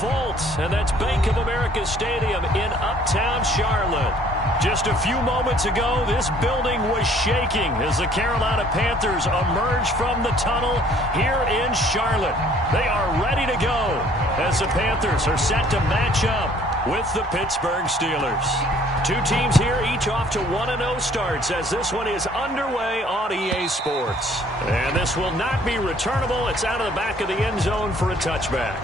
Vault, and that's Bank of America Stadium in Uptown Charlotte. Just a few moments ago, this building was shaking as the Carolina Panthers emerged from the tunnel here in Charlotte. They are ready to go as the Panthers are set to match up with the Pittsburgh Steelers. Two teams here, each off to 1-0 starts as this one is underway on EA Sports. And this will not be returnable. It's out of the back of the end zone for a touchback.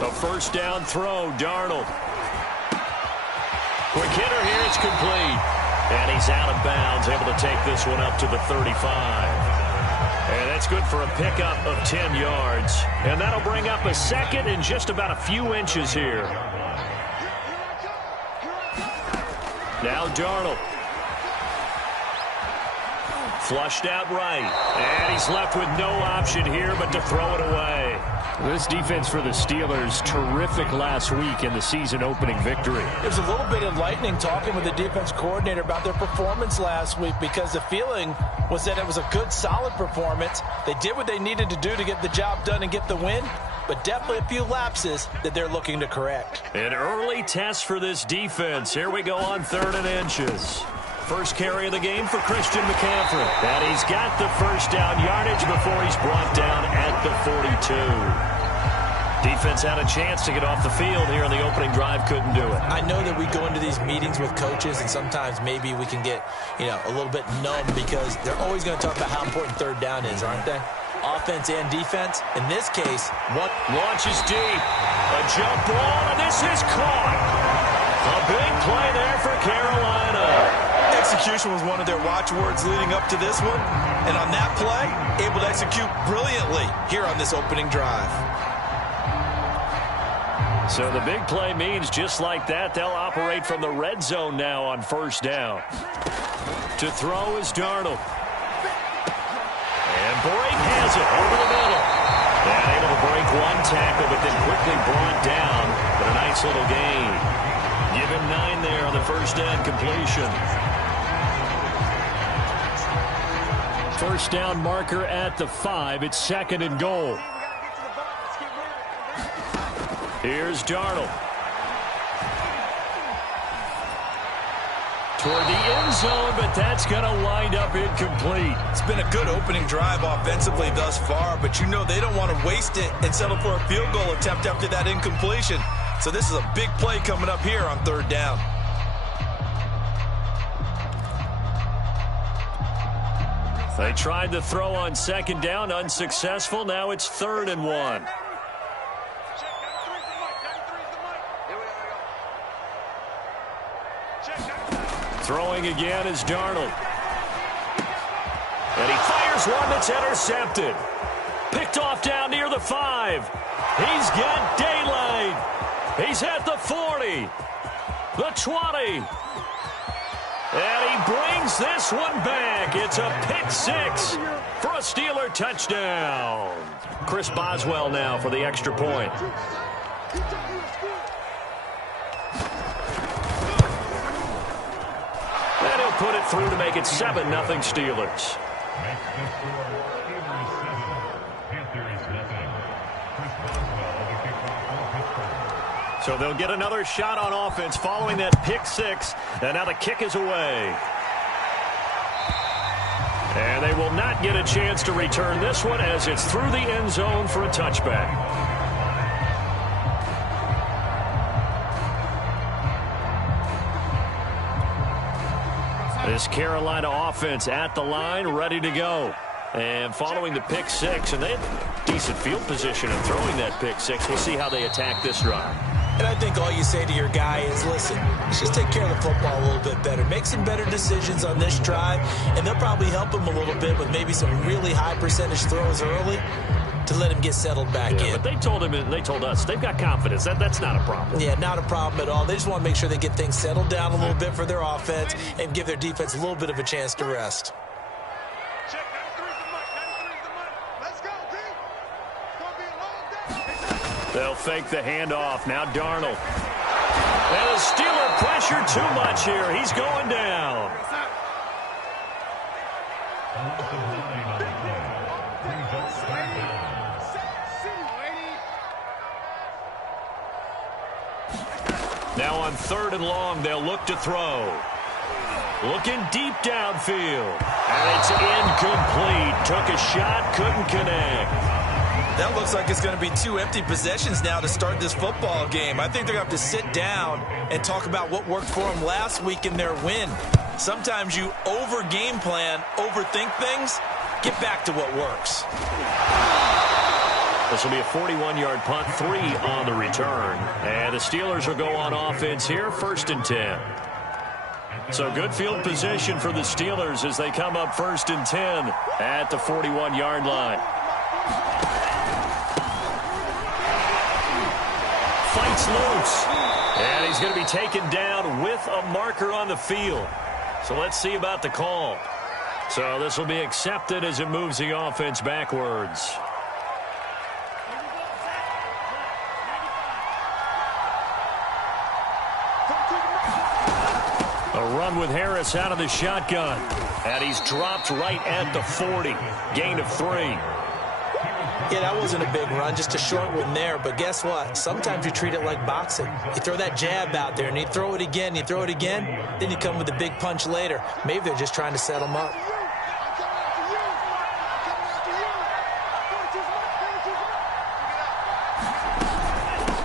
A first down throw, Darnold. Quick hitter here, it's complete. And he's out of bounds, able to take this one up to the 35. And that's good for a pickup of 10 yards. And that'll bring up a second and just about a few inches here. Now Darnold. Flushed out right. And he's left with no option here but to throw it away. This defense for the Steelers, terrific last week in the season-opening victory. It was a little bit enlightening talking with the defense coordinator about their performance last week because the feeling was that it was a good, solid performance. They did what they needed to do to get the job done and get the win, but definitely a few lapses that they're looking to correct. An early test for this defense. Here we go on 3rd and inches. First carry of the game for Christian McCaffrey. And he's got the first down yardage before he's brought down at the 42. Defense had a chance to get off the field here in the opening drive, couldn't do it. I know that we go into these meetings with coaches, and sometimes maybe we can get, a little bit numb because they're always going to talk about how important 3rd down is, aren't they? Offense and defense. In this case, one launches deep. A jump ball, and this is caught. A big play there for Carolina. Execution was one of their watchwords leading up to this one. And on that play, able to execute brilliantly here on this opening drive. So the big play means just like that, they'll operate from the red zone now on first down. To throw is Darnold. And Brake has it over the middle. And able to break one tackle, but then quickly brought down. But a nice little gain. Give him 9 there on the first down completion. First down marker at the 5. It's 2nd and goal. Here's Darnold. Toward the end zone, but that's going to wind up incomplete. It's been a good opening drive offensively thus far, but they don't want to waste it and settle for a field goal attempt after that incompletion. So this is a big play coming up here on 3rd down. They tried to throw on 2nd down, unsuccessful. Now it's 3rd and 1. Throwing again is Darnold. And he fires one that's intercepted. Picked off down near the 5. He's got daylight. He's at the 40. The 20. And he brings this one back. It's a pick 6 for a Steeler touchdown. Chris Boswell now for the extra point. And he'll put it through to make it 7-0 Steelers. So they'll get another shot on offense following that pick 6. And now the kick is away. And they will not get a chance to return this one as it's through the end zone for a touchback. This Carolina offense at the line, ready to go. And following the pick 6, and they had decent field position in throwing that pick 6. We'll see how they attack this drive. And I think all you say to your guy is, listen, let's just take care of the football a little bit better. Make some better decisions on this drive, and they'll probably help him a little bit with maybe some really high percentage throws early. to let him get settled back in. But they told us they've got confidence. That's not a problem. Yeah, not a problem at all. They just want to make sure they get things settled down a little bit for their offense and give their defense a little bit of a chance to rest. They'll fake the handoff. Now Darnold. And the Steeler pressure too much here. He's going down. Now on 3rd and long, they'll look to throw. Looking deep downfield. And it's incomplete. Took a shot, couldn't connect. That looks like it's going to be 2 empty possessions now to start this football game. I think they're going to have to sit down and talk about what worked for them last week in their win. Sometimes you over-game plan, overthink things. Get back to what works. This will be a 41-yard punt, 3 on the return. And the Steelers will go on offense here, 1st and 10. So good field position for the Steelers as they come up 1st and 10 at the 41-yard line. Fights loose. And he's going to be taken down with a marker on the field. So let's see about the call. So this will be accepted as it moves the offense backwards. A run with Harris out of the shotgun. And he's dropped right at the 40. Gain of 3. Yeah, that wasn't a big run, just a short one there. But guess what? Sometimes you treat it like boxing. You throw that jab out there, and you throw it again, then you come with a big punch later. Maybe they're just trying to set them up.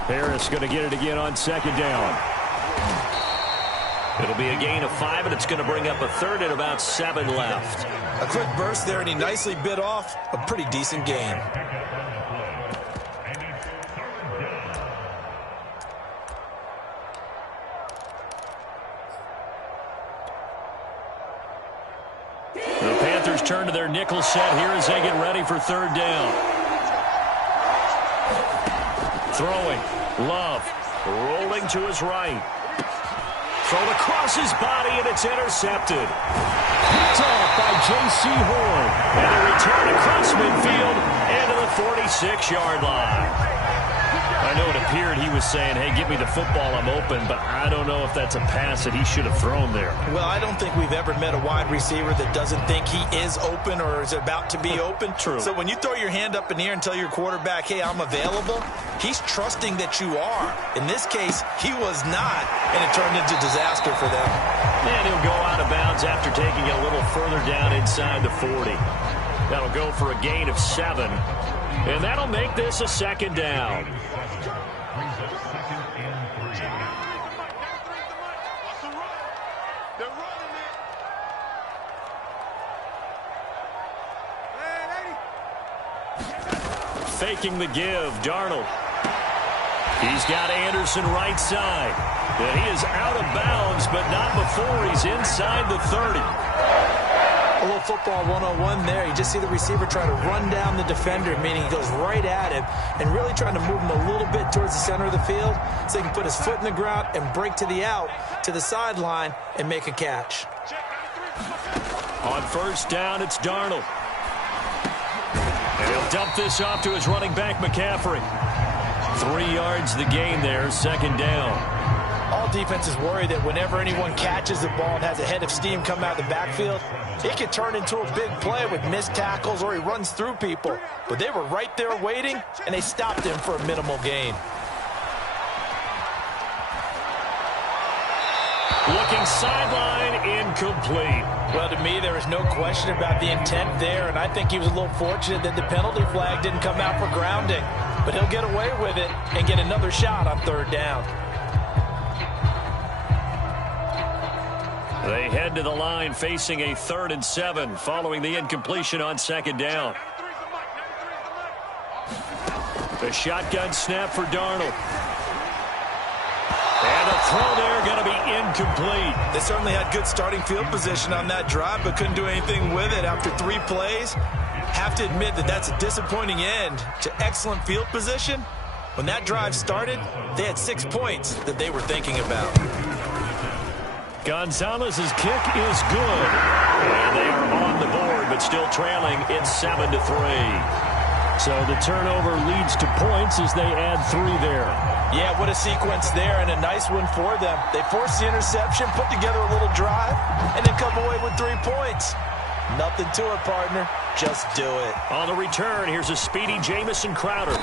Harris going to get it again on 2nd down. It'll be a gain of 5, and it's going to bring up a 3rd and about 7 left. A quick burst there, and he nicely bit off a pretty decent gain. The Panthers turn to their nickel set here as they get ready for 3rd down. Throwing. Love. Rolling to his right. Thrown across his body, and it's intercepted. Picked off by J.C. Horn. And a return across midfield and to the 46-yard line. I know it appeared he was saying, hey, give me the football, I'm open, but I don't know if that's a pass that he should have thrown there. Well, I don't think we've ever met a wide receiver that doesn't think he is open or is about to be open. True. So when you throw your hand up in the air and tell your quarterback, hey, I'm available, he's trusting that you are. In this case, he was not, and it turned into disaster for them. And he'll go out of bounds after taking it a little further down inside the 40. That'll go for a gain of 7. And that'll make this a 2nd down. Faking the give, Darnold. He's got Anderson right side. And he is out of bounds, but not before he's inside the 30. A little football 101 there. You just see the receiver try to run down the defender, meaning he goes right at him and really trying to move him a little bit towards the center of the field so he can put his foot in the ground and break to the out, to the sideline, and make a catch. On 1st down, it's Darnold. And he'll dump this off to his running back, McCaffrey. 3 yards the gain there, 2nd down. All defenses worry that whenever anyone catches the ball and has a head of steam come out of the backfield, it can turn into a big play with missed tackles or he runs through people. But they were right there waiting, and they stopped him for a minimal gain. Looking sideline, incomplete. Well, to me, there is no question about the intent there, and I think he was a little fortunate that the penalty flag didn't come out for grounding. But he'll get away with it and get another shot on 3rd down. They head to the line facing a 3rd and 7 following the incompletion on 2nd down. The shotgun snap for Darnold. And the throw there going to be incomplete. They certainly had good starting field position on that drive, but couldn't do anything with it after 3 plays. Have to admit that that's a disappointing end to excellent field position. When that drive started, they had 6 points that they were thinking about. Gonzalez's kick is good. And they are on the board, but still trailing. It's 7-3. So the turnover leads to points as they add 3 there. Yeah, what a sequence there, and a nice one for them. They forced the interception, put together a little drive, and then come away with 3 points. Nothing to it, partner. Just do it. On the return, here's a speedy Jamison Crowder.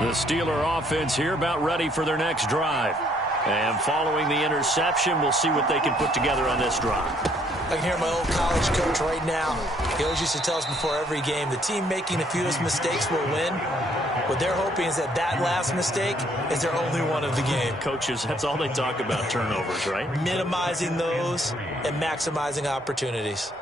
The Steeler offense here about ready for their next drive. And following the interception, we'll see what they can put together on this drive. I can hear my old college coach right now. He always used to tell us before every game, the team making the fewest mistakes will win. What they're hoping is that last mistake is their only one of the game. Coaches, that's all they talk about, turnovers, right? Minimizing those and maximizing opportunities.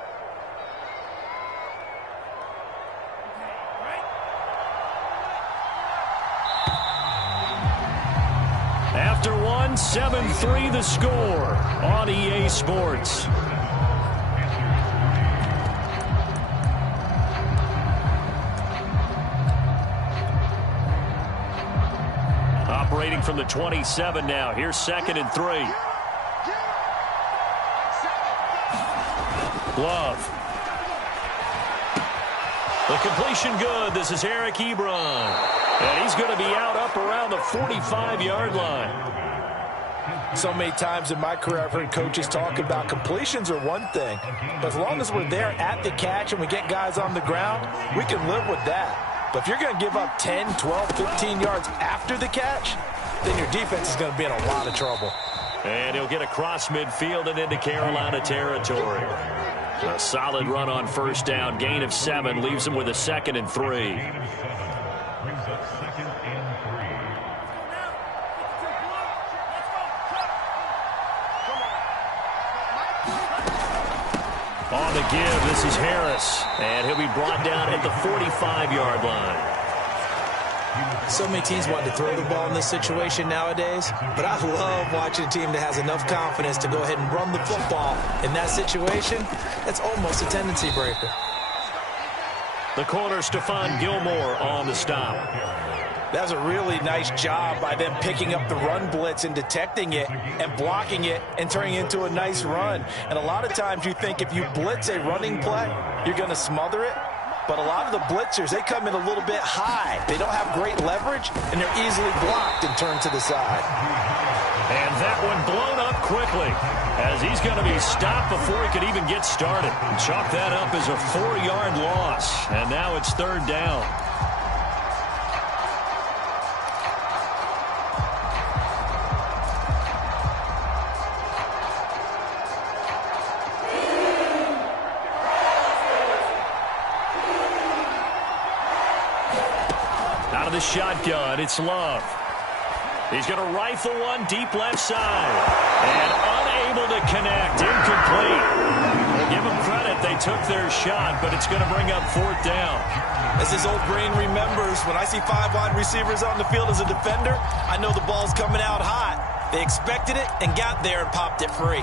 After 7-3 the score on EA Sports. Operating from the 27 now. Here's 2nd and 3. Love. The completion good. This is Eric Ebron. And he's going to be out up around the 45-yard line. So many times in my career, I've heard coaches talk about completions are one thing. But as long as we're there at the catch and we get guys on the ground, we can live with that. But if you're going to give up 10, 12, 15 yards after the catch, then your defense is going to be in a lot of trouble. And he'll get across midfield and into Carolina territory. A solid run on first down. Gain of 7 leaves him with a 2nd and 3. On the give, this is Harris. And he'll be brought down at the 45-yard line. So many teams want to throw the ball in this situation nowadays, but I love watching a team that has enough confidence to go ahead and run the football. In that situation, that's almost a tendency breaker. The corner, Stephon Gilmore, on the stop. That was a really nice job by them picking up the run blitz and detecting it and blocking it and turning it into a nice run. And a lot of times you think if you blitz a running play, you're going to smother it. But a lot of the blitzers, they come in a little bit high. They don't have great leverage, and they're easily blocked and turned to the side. And that one blown up quickly as he's going to be stopped before he could even get started. Chalk that up as a 4-yard loss, and now it's 3rd down. The shotgun, it's Love. He's going to rifle one deep left side. And unable to connect. Incomplete. We'll give them credit. They took their shot, but it's going to bring up 4th down. As his old brain remembers, when I see 5 wide receivers on the field as a defender, I know the ball's coming out hot. They expected it and got there and popped it free.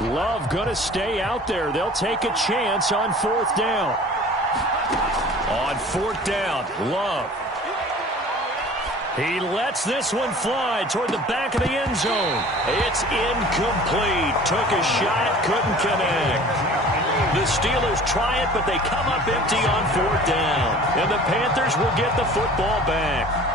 Love going to stay out there. They'll take a chance on 4th down. On 4th down, Love. He lets this one fly toward the back of the end zone. It's incomplete. Took a shot, couldn't connect. The Steelers try it, but they come up empty on 4th down. And the Panthers will get the football back.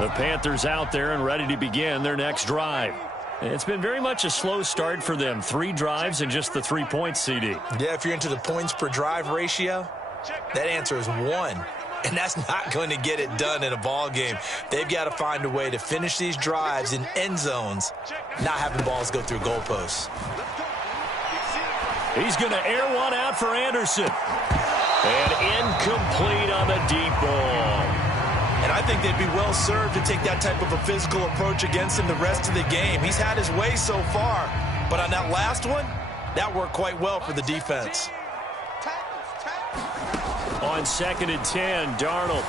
The Panthers out there and ready to begin their next drive. It's been very much a slow start for them. 3 drives and just the 3 points, CD. Yeah, if you're into the points per drive ratio, that answer is 1. And that's not going to get it done in a ball game. They've got to find a way to finish these drives in end zones, not having balls go through goalposts. He's going to air one out for Anderson. And incomplete on the deep ball. And I think they'd be well served to take that type of a physical approach against him the rest of the game. He's had his way so far, but on that last one, that worked quite well for the defense. On 2nd and 10, Darnold.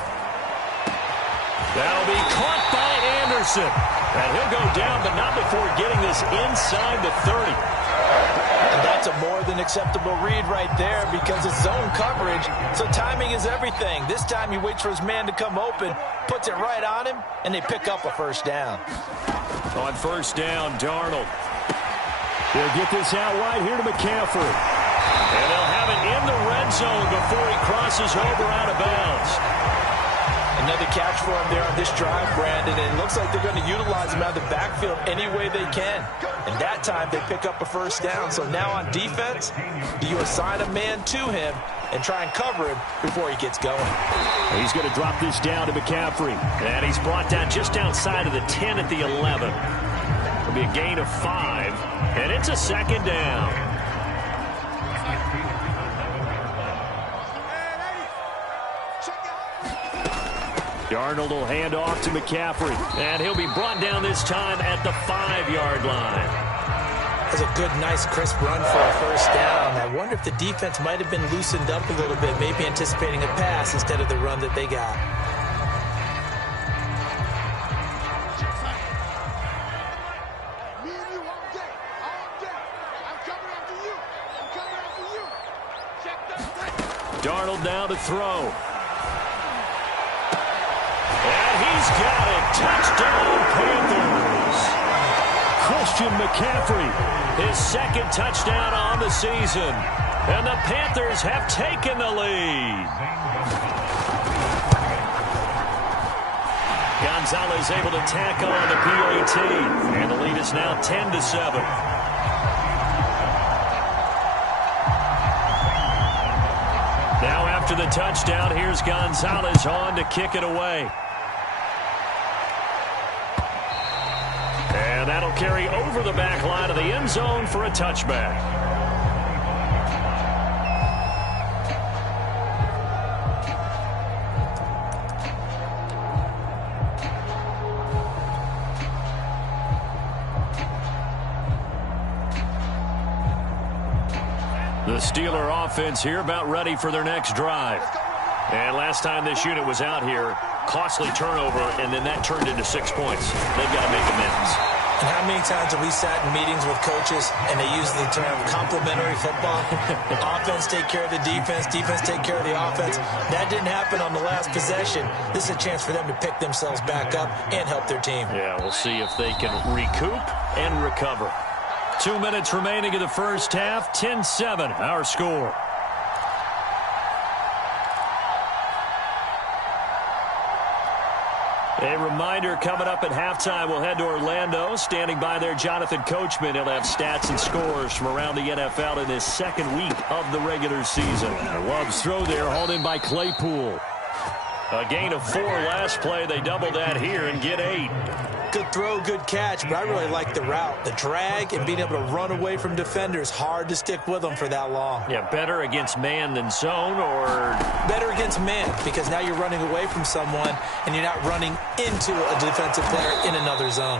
That'll be caught by Anderson. And he'll go down, but not before getting this inside the 30. And that's a more than acceptable read right there because it's zone coverage, so timing is everything. This time he waits for his man to come open, puts it right on him, and they pick up a first down. On 1st down, Darnold. They'll get this out wide here to McCaffrey. And they'll have it in the red zone before he crosses over out of bounds. Another catch for him there on this drive, Brandon, and it looks like they're going to utilize him out of the backfield any way they can. And that time they pick up a first down. So now on defense, do you assign a man to him and try and cover him before he gets going? He's going to drop this down to McCaffrey. And he's brought down just outside of the 10 at the 11. It'll be a gain of 5, and it's a 2nd down. Darnold will hand off to McCaffrey, and he'll be brought down this time at the 5-yard line. That's a good, nice, crisp run for a first down. I wonder if the defense might have been loosened up a little bit, maybe anticipating a pass instead of the run that they got. Darnold now to throw. And he's got it. Touchdown, Panthers. Christian McCaffrey, his 2nd touchdown on the season. And the Panthers have taken the lead. Gonzalez able to tack on the PAT. And the lead is now 10-7. Now after the touchdown, here's Gonzalez on to kick it away. And that'll carry over the back line of the end zone for a touchback. The Steeler offense here about ready for their next drive. And last time this unit was out here, costly turnover, and then that turned into 6 points. They've got to make amends. And how many times have we sat in meetings with coaches and they use the term complementary football? Offense take care of the defense, defense take care of the offense. That didn't happen on the last possession. This is a chance for them to pick themselves back up and help their team. Yeah, we'll see if they can recoup and recover. 2 minutes remaining in the first half. 10-7, our score. A reminder, coming up at halftime, we'll head to Orlando. Standing by there, Jonathan Coachman. He'll have stats and scores from around the NFL in his 2nd week of the regular season. Love's throw there, hauled in by Claypool. A gain of 4 last play. They double that here and get 8. Good throw, good catch, but I really like the route. The drag and being able to run away from defenders, hard to stick with them for that long. Yeah, better against man than zone, or? Better against man, because now you're running away from someone and you're not running into a defensive player in another zone.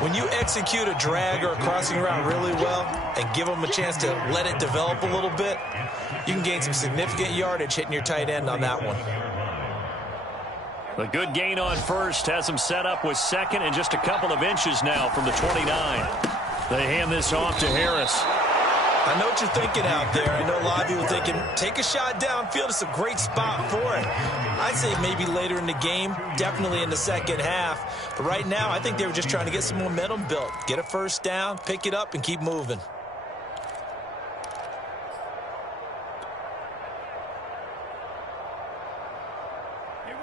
When you execute a drag or a crossing route really well and give them a chance to let it develop a little bit, you can gain some significant yardage hitting your tight end on that one. A good gain on first has them set up with 2nd and just a couple of inches now from the 29. They hand this off to Harris. I know what you're thinking out there. I know a lot of people thinking, take a shot downfield. It's a great spot for it. I'd say maybe later in the game, definitely in the second half. But right now, I think they were just trying to get some momentum built. Get a first down, pick it up, and keep moving.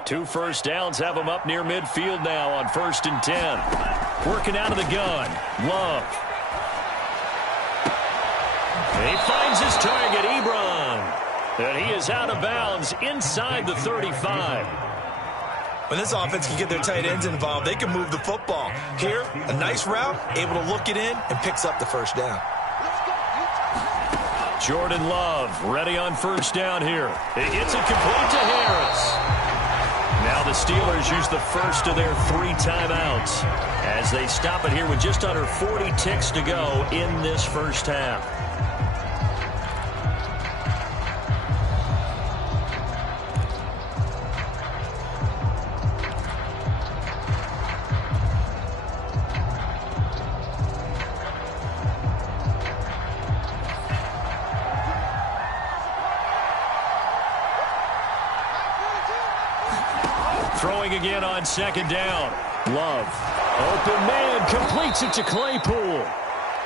Two first downs have them up near midfield now on 1st and 10. Working out of the gun. Love. He finds his target, Ebron. And he is out of bounds inside the 35. When this offense can get their tight ends involved, they can move the football. Here, a nice route, able to look it in, and picks up the first down. Jordan Love ready on first down here. It's incomplete to Harris. Now the Steelers use the first of their 3 timeouts as they stop it here with just under 40 ticks to go in this first half. Throwing again on second down. Love. Open man. Completes it to Claypool.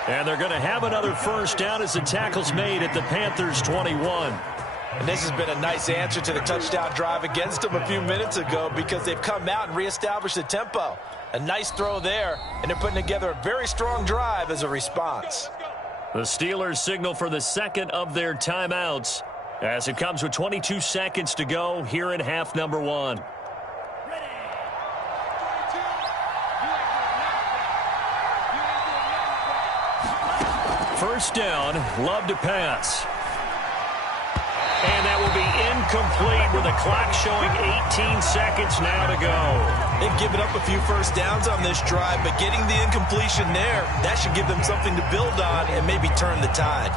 And they're going to have another first down as the tackle's made at the Panthers' 21. And this has been a nice answer to the touchdown drive against them a few minutes ago because they've come out and reestablished the tempo. A nice throw there, and they're putting together a very strong drive as a response. The Steelers signal for the second of their timeouts as it comes with 22 seconds to go here in half number 1. First down, Love to pass. And that will be incomplete with the clock showing 18 seconds now to go. They've given up a few first downs on this drive, but getting the incompletion there, that should give them something to build on and maybe turn the tide.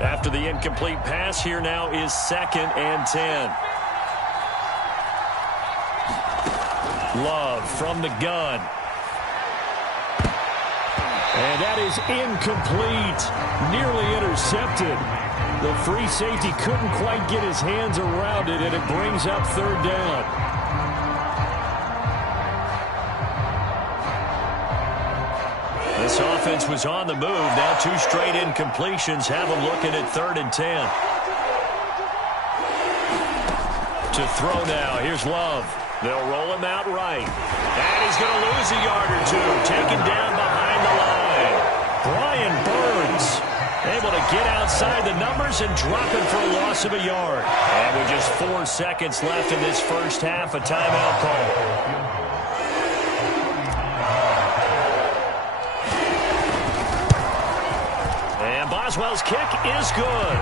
After the incomplete pass, here now is 2nd and 10. Love from the gun. And that is incomplete. Nearly intercepted. The free safety couldn't quite get his hands around it, and it brings up 3rd down. This offense was on the move. Now 2 straight incompletions have them looking at 3rd and 10. To throw now. Here's Love. They'll roll him out right. And he's going to lose a yard or 2. Taken down behind the line. Brian Burns able to get outside the numbers and drop it for a loss of a yard. And with just 4 seconds left in this first half, a timeout call. Boswell's kick is good.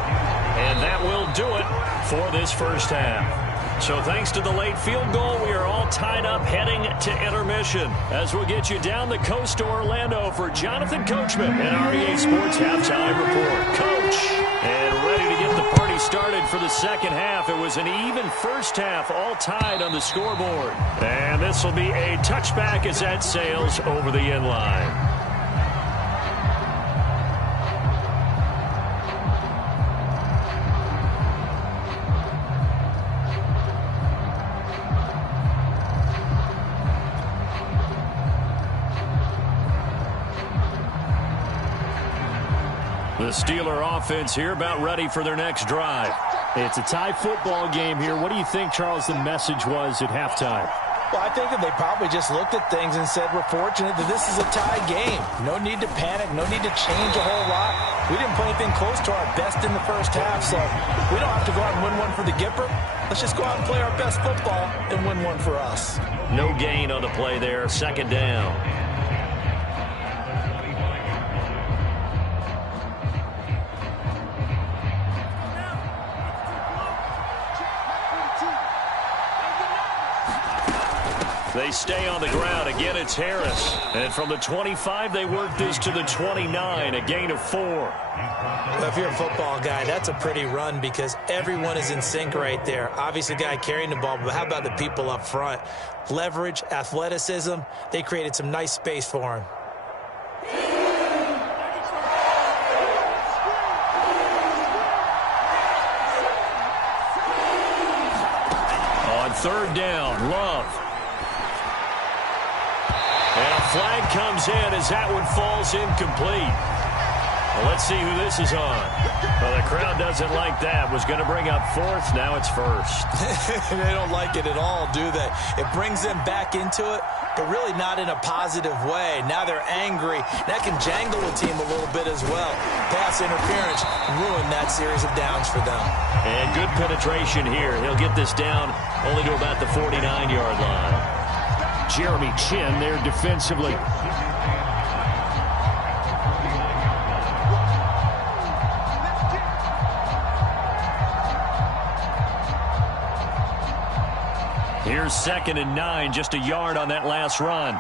And that will do it for this first half. So thanks to the late field goal, we are all tied up heading to intermission. As we'll get you down the coast to Orlando for Jonathan Coachman and REA Sports Halftime Report. Coach, and ready to get the party started for the second half. It was an even first half, all tied on the scoreboard. And this will be a touchback as that sails over the end line. The Steeler offense here about ready for their next drive. It's a tie football game here. What do you think, Charles, the message was at halftime? Well, I think that they probably just looked at things and said, we're fortunate that this is a tie game. No need to panic. No need to change a whole lot. We didn't play anything close to our best in the first half, so we don't have to go out and win one for the Gipper. Let's just go out and play our best football and win one for us. No gain on the play there. 2nd down. They stay on the ground. Again, it's Harris. And from the 25, they work this to the 29, a gain of 4. Well, if you're a football guy, that's a pretty run because everyone is in sync right there. Obviously, the guy carrying the ball, but how about the people up front? Leverage, athleticism, they created some nice space for him. On 3rd down, Love. And a flag comes in as that one falls incomplete. Well, let's see who this is on. Well, the crowd doesn't like that. Was going to bring up fourth. Now it's first. They don't like it at all, do they? It brings them back into it, but really not in a positive way. Now they're angry. That can jangle a team a little bit as well. Pass interference ruined that series of downs for them. And good penetration here. He'll get this down only to about the 49-yard line. Jeremy Chin there defensively. Here's 2nd and 9, just a yard on that last run.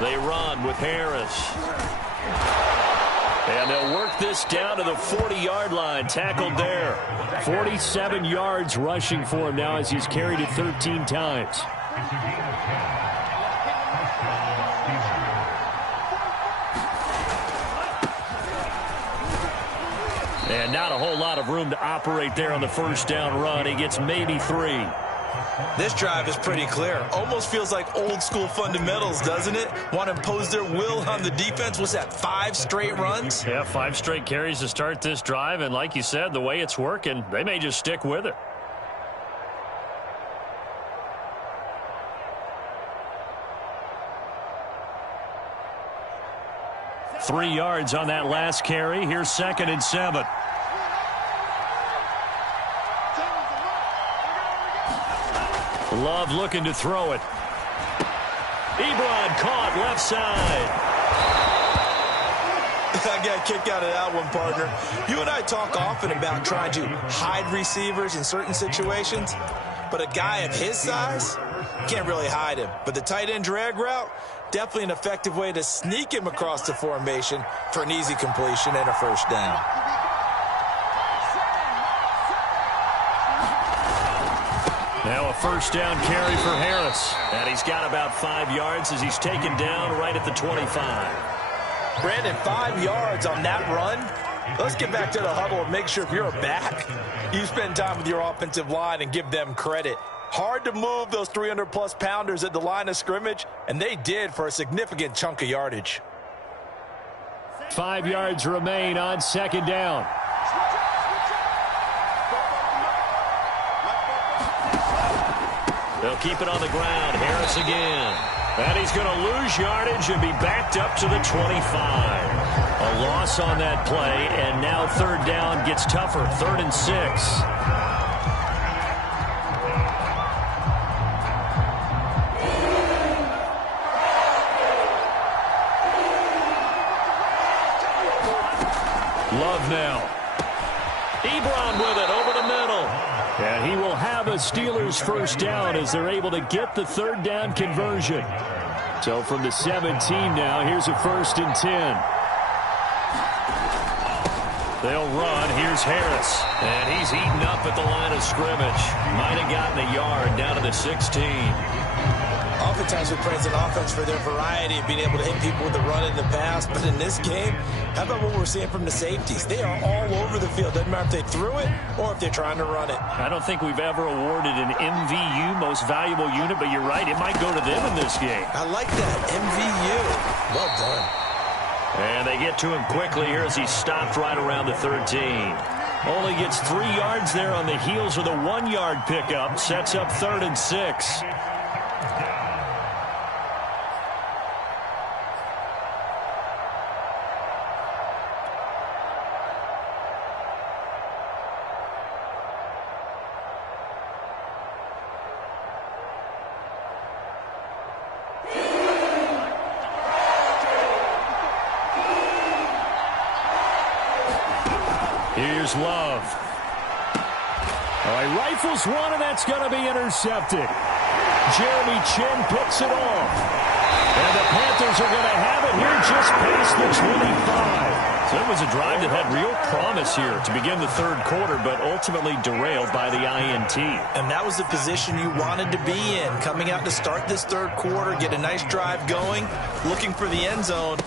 They run with Harris. And they'll work this down to the 40-yard line, tackled there. 47 yards rushing for him now as he's carried it 13 times. And not a whole lot of room to operate there on the first down run. He gets maybe 3. This drive is pretty clear. Almost feels like old school fundamentals, doesn't it? Want to impose their will on the defense. What's that, 5 straight runs? Yeah, 5 straight carries to start this drive. And like you said, the way it's working, they may just stick with it. Three yards on that last carry. Here's 2nd and 7. Love looking to throw it. Ebron caught left side. I got a kick out of that one, partner. You and I talk often about trying to hide receivers in certain situations, but a guy of his size, can't really hide him. But the tight end drag route, definitely an effective way to sneak him across the formation for an easy completion and a first down. Now a first down carry for Harris. And he's got about 5 yards as he's taken down right at the 25. Brandon, 5 yards on that run. Let's get back to the huddle and make sure if you're a back, you spend time with your offensive line and give them credit. Hard to move those 300-plus pounders at the line of scrimmage, and they did for a significant chunk of yardage. 5 yards remain on 2nd down. They'll keep it on the ground. Harris again. And he's going to lose yardage and be backed up to the 25. A loss on that play, and now 3rd down gets tougher. 3rd and 6. Love now. Ebron with it over the middle. And he will have a Steelers first down as they're able to get the 3rd down conversion. So from the 17 now, here's a 1st and 10. They'll run. Here's Harris. And he's eaten up at the line of scrimmage. Might have gotten a yard down to the 16. Oftentimes we praise an offense for their variety of being able to hit people with the run in the pass. But in this game, how about what we're seeing from the safeties? They are all over the field. Doesn't matter if they threw it or if they're trying to run it. I don't think we've ever awarded an MVU, most valuable unit, but you're right. It might go to them in this game. I like that. MVU. Well done. And they get to him quickly here as he stopped right around the 13. Only gets 3 yards there on the heels of the 1-yard pickup. Sets up 3rd and 6. Here's Love. All right, rifles one, and that's going to be intercepted. Jeremy Chin picks it off. And the Panthers are going to have it here just past the 25. So it was a drive that had real promise here to begin the 3rd quarter, but ultimately derailed by the INT. And that was the position you wanted to be in, coming out to start this 3rd quarter, get a nice drive going, looking for the end zone.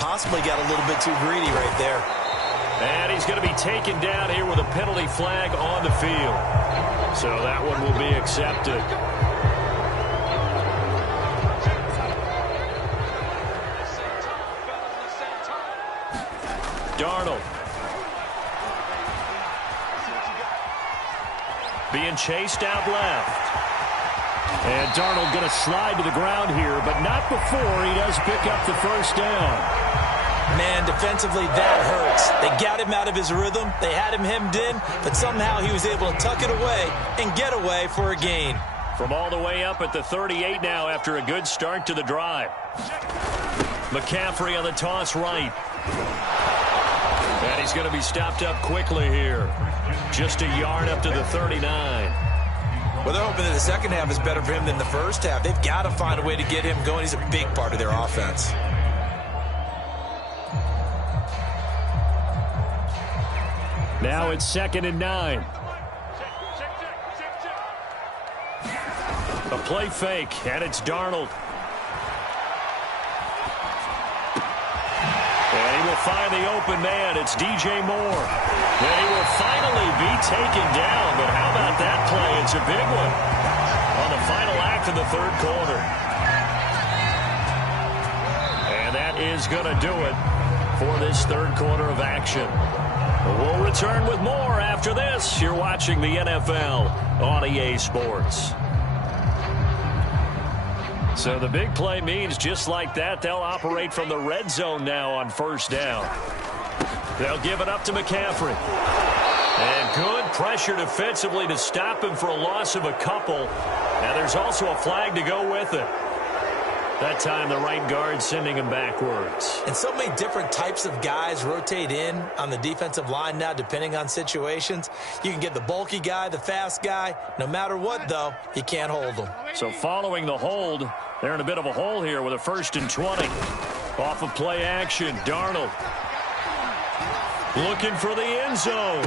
Possibly got a little bit too greedy right there. And he's going to be taken down here with a penalty flag on the field. So that one will be accepted. Darnold. Being chased out left. And Darnold going to slide to the ground here, but not before he does pick up the first down. Man, defensively, that hurts. They got him out of his rhythm. They had him hemmed in, but somehow he was able to tuck it away and get away for a gain. From all the way up at the 38 now after a good start to the drive. McCaffrey on the toss right. And he's going to be stopped up quickly here. Just a yard up to the 39. Well, they're hoping that the second half is better for him than the first half. They've got to find a way to get him going. He's a big part of their offense. Now it's 2nd and 9. A play fake, and it's Darnold. And he will find the open man. It's DJ Moore. And he will finally be taken down. But how about that play? It's a big one on the final act of the third quarter. And that is going to do it for this third quarter of action. We'll return with more after this. You're watching the NFL on EA Sports. So the big play means just like that, they'll operate from the red zone now on first down. They'll give it up to McCaffrey. And good pressure defensively to stop him for a loss of a couple. Now there's also a flag to go with it. That time the right guard sending him backwards. And so many different types of guys rotate in on the defensive line now depending on situations. You can get the bulky guy, the fast guy. No matter what, though, you can't hold them. So following the hold, they're in a bit of a hole here with a 1st and 20. Off of play action, Darnold. Looking for the end zone.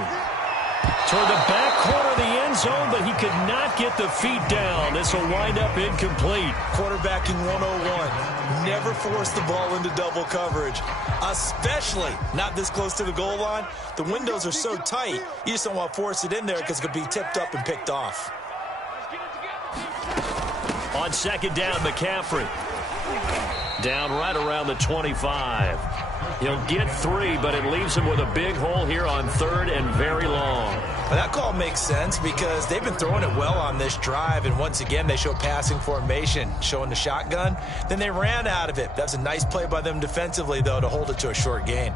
Toward the back corner of the end zone, but he could not get the feet down. This will wind up incomplete. Quarterbacking 101. Never force the ball into double coverage, especially not this close to the goal line. The windows are so tight, you just don't want to force it in there because it could be tipped up and picked off. On 2nd down, McCaffrey. Down right around the 25. He'll get 3, but it leaves him with a big hole here on 3rd and very long. Well, that call makes sense because they've been throwing it well on this drive, and once again, they show passing formation, showing the shotgun. Then they ran out of it. That's a nice play by them defensively, though, to hold it to a short gain.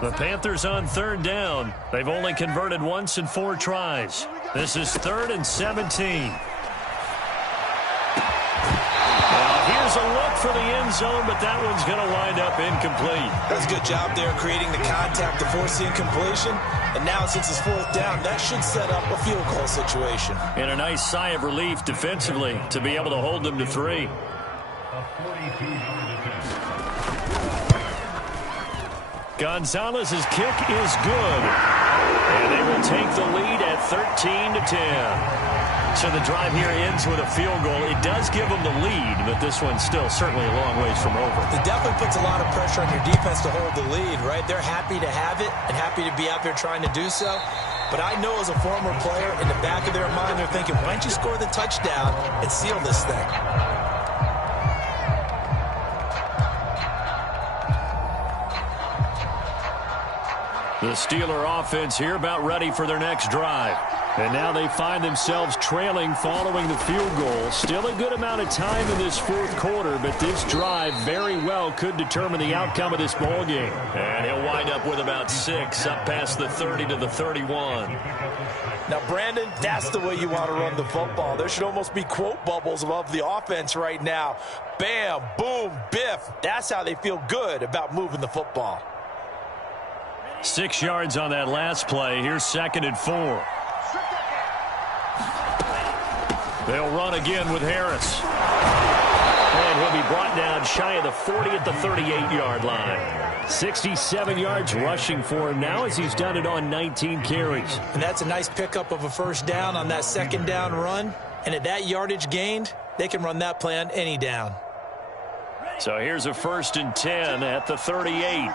The Panthers on 3rd down. They've only converted once in 4 tries. This is 3rd and 17. Here's a look for the end zone, but that one's going to wind up incomplete. That's a good job there creating the contact to force the incompletion. And now since it's 4th down, that should set up a field goal situation. And a nice sigh of relief defensively to be able to hold them to 3. Gonzalez's kick is good. And they will take the lead at 13-10. So the drive here ends with a field goal. It does give them the lead, but this one's still certainly a long ways from over. It definitely puts a lot of pressure on your defense to hold the lead, right? They're happy to have it and happy to be out there trying to do so. But I know as a former player, in the back of their mind, they're thinking, why don't you score the touchdown and seal this thing? The Steeler offense here about ready for their next drive. And now they find themselves trailing following the field goal. Still a good amount of time in this 4th quarter, but this drive very well could determine the outcome of this ball game. And he'll wind up with about 6 up past the 30 to the 31. Now, Brandon, that's the way you want to run the football. There should almost be quote bubbles above the offense right now. Bam, boom, biff. That's how they feel good about moving the football. 6 yards on that last play. Here's 2nd and 4. They'll run again with Harris. And he'll be brought down shy of the 40 at the 38-yard line. 67 yards rushing for him now as he's done it on 19 carries. And that's a nice pickup of a 1st down on that 2nd down run. And at that yardage gained, they can run that play on any down. So here's a 1st and 10 at the 38.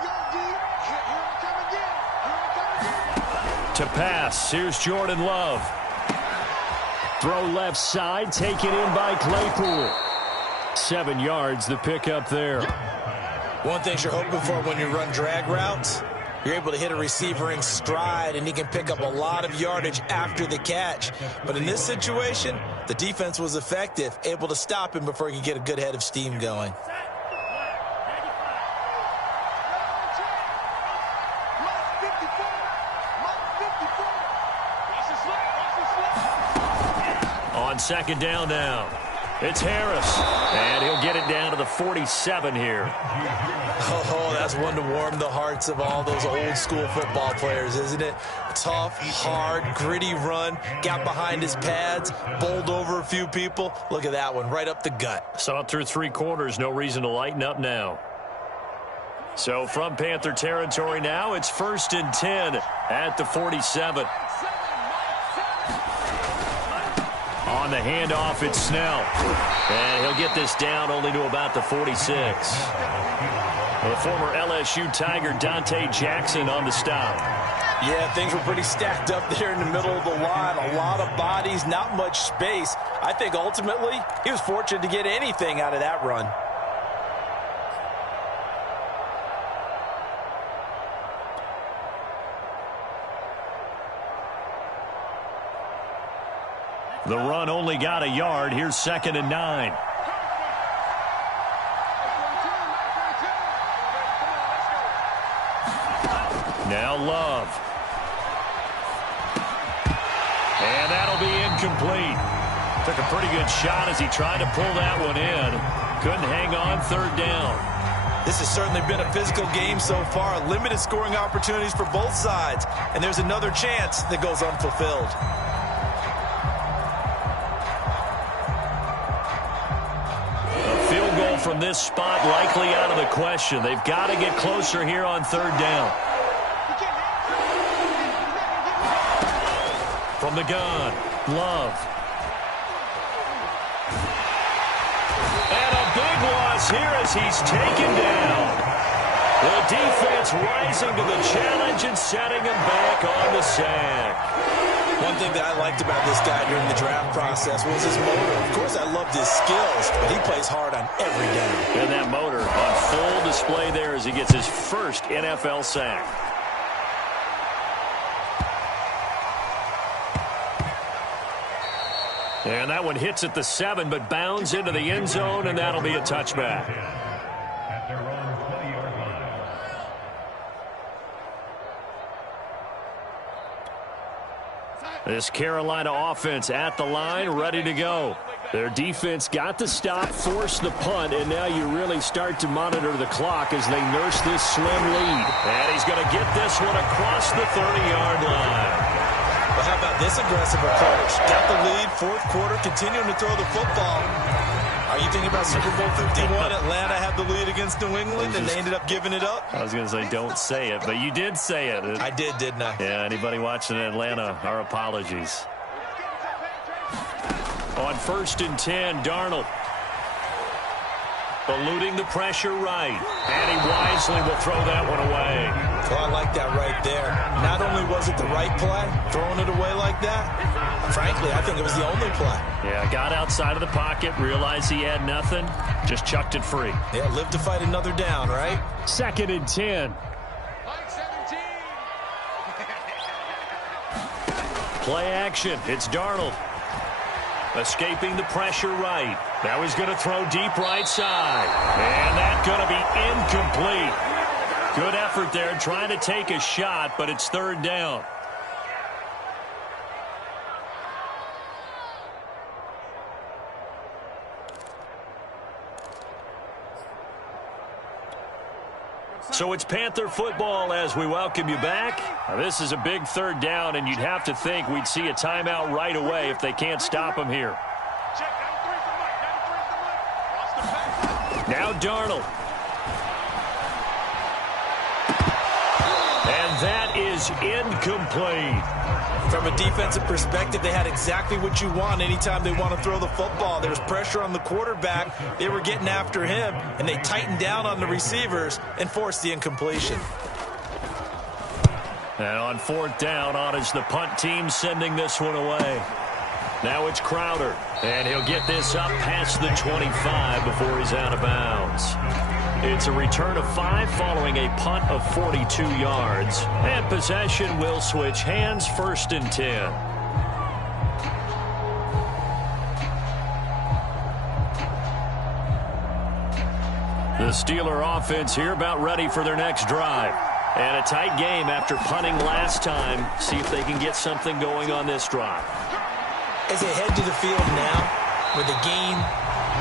To pass, here's Jordan Love. Throw left side, taken in by Claypool. 7 yards, the pickup there. One thing you're hoping for when you run drag routes, you're able to hit a receiver in stride, and he can pick up a lot of yardage after the catch. But in this situation, the defense was effective, able to stop him before he could get a good head of steam going. On second down now, it's Harris, and he'll get it down to the 47 here. Oh, that's one to warm the hearts of all those old school football players, isn't it? Tough, hard, gritty run, got behind his pads, bowled over a few people. Look at that one, right up the gut. Saw it through 3 quarters, no reason to lighten up now. So from Panther territory now, it's 1st and 10 at the 47. On the handoff, it's Snell. And he'll get this down only to about the 46. The former LSU Tiger, Dante Jackson, on the stop. Yeah, things were pretty stacked up there in the middle of the line. A lot of bodies, not much space. I think ultimately he was fortunate to get anything out of that run. The run only got a yard. Here's 2nd and 9. Now Love. And that'll be incomplete. Took a pretty good shot as he tried to pull that one in. Couldn't hang on, 3rd down. This has certainly been a physical game so far. Limited scoring opportunities for both sides. And there's another chance that goes unfulfilled. From this spot likely out of the question. They've got to get closer here on 3rd down. From the gun, Love. And a big loss here as he's taken down. The defense rising to the challenge and setting him back on the sack. One thing that I liked about this guy during the draft process was his motor. Of course, I loved his skills, but he plays hard on every down. And that motor on full display there as he gets his first NFL sack. And that one hits at the 7, but bounds into the end zone, and that'll be a touchback. This Carolina offense at the line, ready to go. Their defense got the stop, forced the punt, and now you really start to monitor the clock as they nurse this slim lead. And he's going to get this one across the 30-yard line. But how about this aggressive approach? Got the lead, 4th quarter, continuing to throw the football. Are you thinking about Super Bowl 51? Atlanta had the lead against New England, and they ended up giving it up? I was going to say, don't say it, but you did say it. I did, didn't I? Yeah, anybody watching Atlanta, our apologies. On 1st and 10, Darnold. Eluding the pressure right. And he wisely will throw that one away. Well, I like that right there. Not only was it the right play, throwing it away like that, frankly, I think it was the only play. Yeah, got outside of the pocket, realized he had nothing, just chucked it free. Yeah, live to fight another down, right? 2nd and 10. Play action. It's Darnold. Escaping the pressure right. Now he's going to throw deep right side. And that's going to be incomplete. Good effort there trying to take a shot, but it's 3rd down. So it's Panther football as we welcome you back. Now, this is a big 3rd down, and you'd have to think we'd see a timeout right away if they can't stop him here. Now Darnold. And that is incomplete. From a defensive perspective, they had exactly what you want anytime they want to throw the football. There was pressure on the quarterback. They were getting after him, and they tightened down on the receivers and forced the incompletion. And on fourth down, on is the punt team sending this one away. Now it's Crowder, and he'll get this up past the 25 before he's out of bounds. It's a return of 5 following a punt of 42 yards. And possession will switch hands, 1st and 10. The Steeler offense here about ready for their next drive. And a tight game after punting last time. See if they can get something going on this drive. As they head to the field now, with the game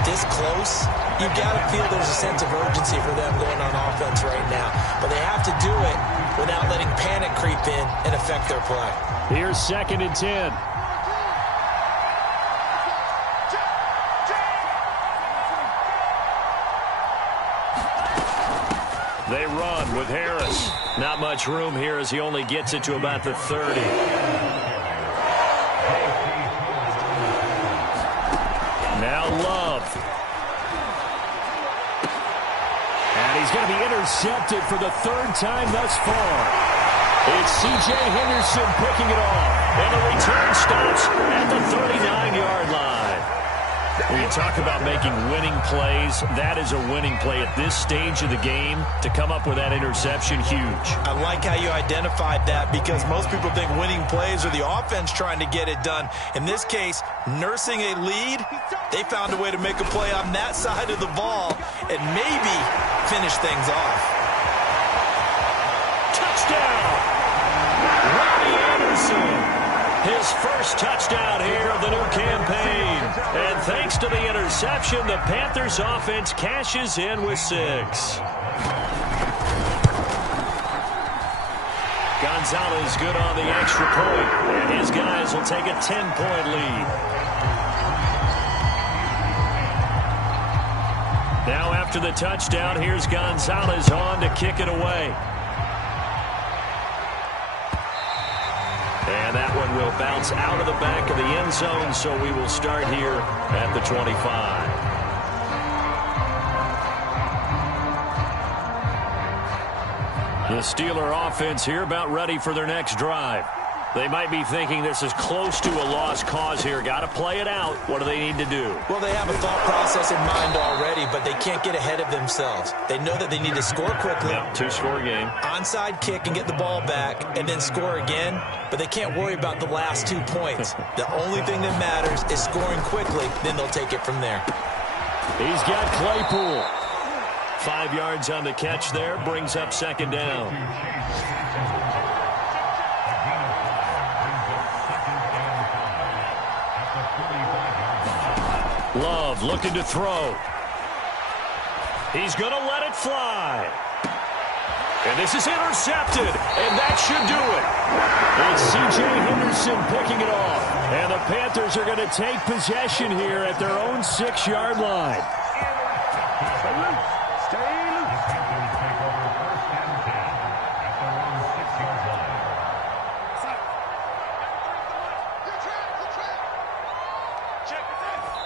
this close, you've got to feel there's a sense of urgency for them going on offense right now. But they have to do it without letting panic creep in and affect their play. Here's 2nd and 10. They run with Harris. Not much room here as he only gets it to about the 30. Now Love. And he's going to be intercepted for the 3rd time thus far. It's C.J. Henderson picking it off. And the return stops at the 39-yard line. When you talk about making winning plays, that is a winning play at this stage of the game. To come up with that interception, huge. I like how you identified that because most people think winning plays are the offense trying to get it done. In this case, nursing a lead, they found a way to make a play on that side of the ball and maybe finish things off. Touchdown! Robbie Anderson. His first touchdown here of the new campaign. And thanks to the interception, the Panthers offense cashes in with 6. Gonzalez good on the extra point. And his guys will take a 10-point lead. Now after the touchdown, here's Gonzalez on to kick it away. And that one will bounce out of the back of the end zone, so we will start here at the 25. The Steeler offense here about ready for their next drive. They might be thinking this is close to a lost cause here. Got to play it out. What do they need to do? Well, they have a thought process in mind already, but they can't get ahead of themselves. They know that they need to score quickly. Yep, 2-score game. Onside kick and get the ball back and then score again, but they can't worry about the last 2 points. The only thing that matters is scoring quickly, then they'll take it from there. He's got Claypool. 5 yards on the catch there, brings up 2nd down. Love looking to throw. He's going to let it fly. And this is intercepted, and that should do it. It's C.J. Henderson picking it off. And the Panthers are going to take possession here at their own 6-yard line.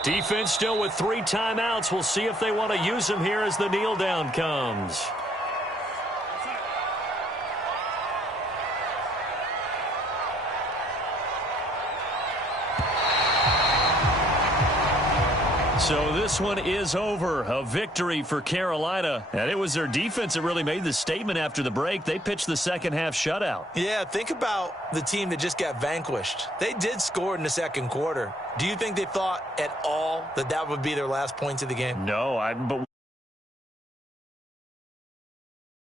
Defense still with 3 timeouts. We'll see if they want to use them here as the kneel down comes. So this one is over. A victory for Carolina. And it was their defense that really made the statement after the break. They pitched the second half shutout. Yeah, think about the team that just got vanquished. They did score in the second quarter. Do you think they thought at all that that would be their last points of the game? No, but